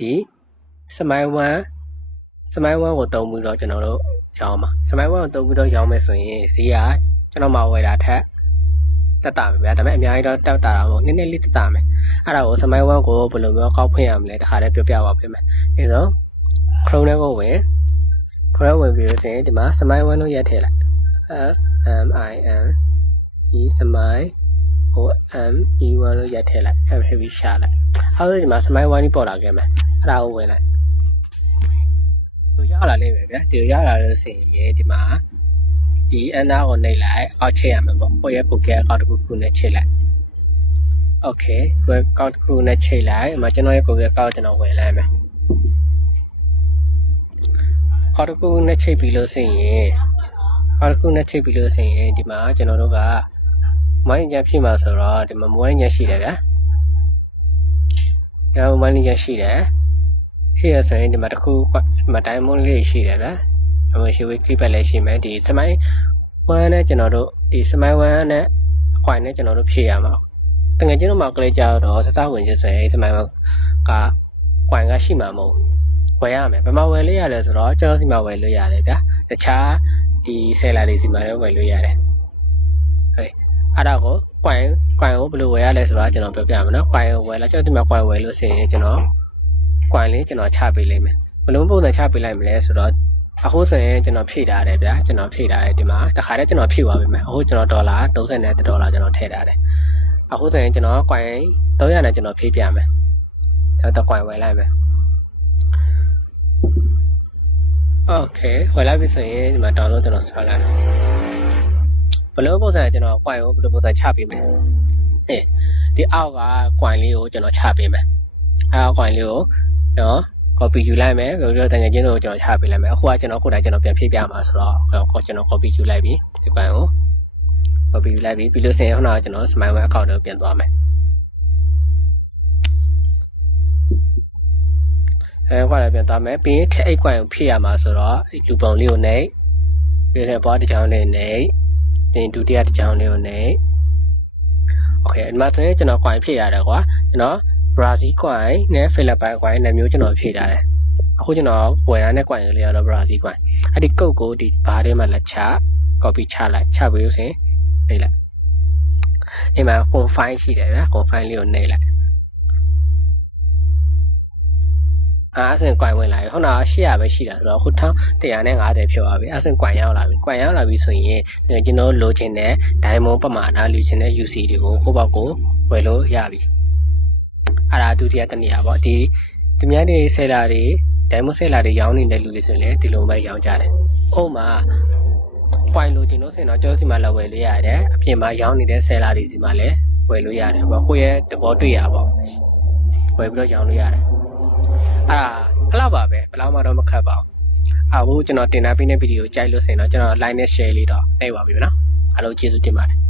ဒီစမိုင်း1ကိုတုံးပြီးတော့ကျွန်တော်တို့ရောင်းမှာစမိုင်း1ကိုတုံးပြီးတော့ရောင်းမယ်ဆိုရင်ဈေးကကျွန်တော်မှဝယ်တာထက်တက်တာပဲဗျာဒါပေမဲ့အများကြီးတော့တက်တာတော့နည်းနည်းလေးတက်တာမယ်အဲ့ဒါကိုစမိုင်း1ကိုဘယ်လိုမျိုးကောက်ဖွင့်ရမလဲတခါတည်းပြောပြပါပေးမယ်အဲဆို Chrome နဲ့ကိုဝင်ပြီးလို့ဆိုရင်ဒီမှာစမိုင်း1လို့ရက်ထည့်လိုက် SMIN ဒီစမိုင်း OME1 လို့ရက်ထည့်လိုက်အဲ့ပြီးရှာလိုက်အဲ့ဒီမှာစမိုင်း1ကြီးပေါ်လာခဲ့မယ်အဲ့ဒါကိုဝင်လိုက်ဒီရလာလိမ့်မယ်ဗျာဒီရလာလို့ဆိုရင်ဒီမှာဒီအနာကိုနှိပ်လိုက်အောက်ချိန်ရမယ်ပေါ့ကိုယ့်ရဲ့ Google account တစ်ခုနဲ့ချိန်လိုက် Okay Google account တစ်ခုနဲ့ချိန်လိုက်အမှကျွန်တော်ရဲ့ Google account ကျွန်တော်ဝင်လိုက်မယ်အော်တစ်ခုနဲ့ချိန်ပြီးလို့ဆိုရင်ဒီမှာကျွန်တော်တို့ကမိုင်းညဖြစ်မှာဆိုတော့ဒီမှာမိုင်းညရှိတယ်ဗျာ။မိုင်းညရှိတယ်ဆိုရင်ဒီမှာတစ်ခုဒီမှာ diamond လေးရှိတယ်ဗျာ။အမရှိဝေး clip လည်းရှိမယ်ဒီစမိုင်း1နဲ့ကျွန်တော်တို့ဒီစမိုင်း1နဲ့အခွင့်နဲ့ကျွန်တော်တို့ဖြည့်ရမှာ။တကယ်ကျွန်တော်မှကလေးကြတော့စစဝင်ချင်းဆိုရင်စမိုင်း1ကခွင့်ကရှိမှာမဟုတ်ဝယ်ရမယ်ဘယ်မှာဝယ်လို့ရလဲဆိုတော့ကျွန်တော်စီမှာဝယ်လို့ရတယ်ဗျာ။တခြားဒီ seller တွေစီမှာလည်းဝယ်လို့ရတယ်။ဟဲ့အဲ့ဒါကိုကွိုင်ကိုဘယ်လိုဝယ်ရလဲဆိုတော့ကျွန်တော်ပြောပြမယ်နော်ကွိုင်ကိုဝယ်လာကျွန်တော်ဒီမှာကွိုင်ဝယ်လို့ဆိုရင်ကျွန်တော်ကွိုင်လေးကျွန်တော်ချပေးလိုက်မယ်ဘယ်လိုပုံစံချပေးလိုက်မလဲဆိုတော့အခုဆိုရင်ကျွန်တော်ဖြည့်ထားတယ်ဗျာကျွန်တော်ဖြည့်ထားတယ်ဒီမှာတခါတည်းကျွန်တော်ဖြည့်သွားပြီမယ်အခုကျွန်တော်ဒေါ်လာ30နဲ့ဒေါ်လာကျွန်တော်ထည့်ထားတယ်အခုဆိုရင်ကျွန်တော်ကွိုင်300နဲ့ကျွန်တော်ဖြည့်ပြမယ်ကျွန်တော်ကွိုင်ဝယ်လိုက်မယ်Okay ဝယ်လိုက်ပြီဆိုရင်ဒီမှာ download ကျွန်တော်ဆောက်လိုက်မယ်ဘယ်လိုပုံစံကျွန်တော် coin ကိုဘယ်လိုပုံစံချပေးမယ်ဒီအောက်က coin လေးကိုကျွန်တော်ချပေးမယ်အောက် coin လေးကိုနော် copy ယူလိုက်မယ်ပြီးတော့တကယ်ချင်းတို့ကျွန်တော်ချပေးလိုက်မယ်အခုကကျွန်တော်ကိုယ်တိုင်ကျွန်တော်ပြန်ဖြည့်ပြမှာဆိုတော့ကျွန်တော် copy ယူလိုက်ပြီဒီ coin ကို copy ယူလိုက်ပြီပြီးလို့ဆိုရင်ခုနကကျွန်တော် smile one account ကိုပြန်သွားမယ်ခွာလည်းပြန်သွားမယ်ပြီးရင်ထက်အိတ် coin ကိုဖြည့်ရမှာဆိုတော့လူပုံလေးကိုနှိပ်ပြီးတော့ဘောတစ်ချောင်းလေးနှိပ်တင်ဒုတိယတစ်ချောင်းလေးကိုနှိပ် Okay ဒီမှာဆိုရင်ကျွန်တော် coin ဖြည့်ရတယ်ကွာကျွန်တော် Brazil coin နဲ့ Philippine coin နဲ့မျိုးကျွန်တော်ဖြည့်ထားတယ်အခုကျွန်တော်ဝယ်ရတဲ့ coin လေးကတော့ Brazil coin အဲ့ဒီ code ကိုဒီဘားထဲမှာလက်ချ copy ချလိုက်ချပြီးလို့ဆိုရင်နှိပ်လိုက်ဒီမှာ confine ရှိတယ်ဗျာ confine လေးကိုနှိပ်လိုက်အဲ့ဆိုရင် coin ဝင်လာပြီခုနက800ပဲရှိတာဆိုတော့အခု1150ဖြစ်သွားပြီအဲ့ဆိုရင် coin ရောက်လာပြီဆိုရင်ကျွန်တော်လိုချင်တဲ့ diamond ပမာဏလိုချင်တဲ့ UC တွေကိုကိုယ့်ဘောက်ကိုဝယ်လို့ရပြီအဲ့ဒါဒုတိယတစ်နေရာပေါ့ဒီများတွေ seller တွေ diamond seller တွေရောင်းနေတဲ့လူတွေဆိုရင်လည်းဒီလိုပဲရောင်းကြတယ်ဥပမာ coin လိုချင်လို့ဆိုရင်တော့ကျောင်းစီမှာလည်းဝယ်လို့ရတယ်အပြင်မှာရောင်းနေတဲ့ seller တွေစီမှာလည်းဝယ်လို့ရတယ်ပေါ့ကိုယ့်ရဲ့သဘောတွေ့ရပေါ့ဝယ်ပြီးတော့ရောင်းလို့ရတယ်အဲ့လောက်ပါပဲဘယ်လောက်မှတော့မခက်ပါဘူးအခုကျွန်တော်တင်ထားပေးတဲ့ဗီဒီယိုကြိုက်လို့ဆိုရင်တော့ကျွန်တော် like နဲ့ share လေးတော့နှိပ်ပါပြီနော်အားလုံးကျေးဇူးတင်ပါတယ်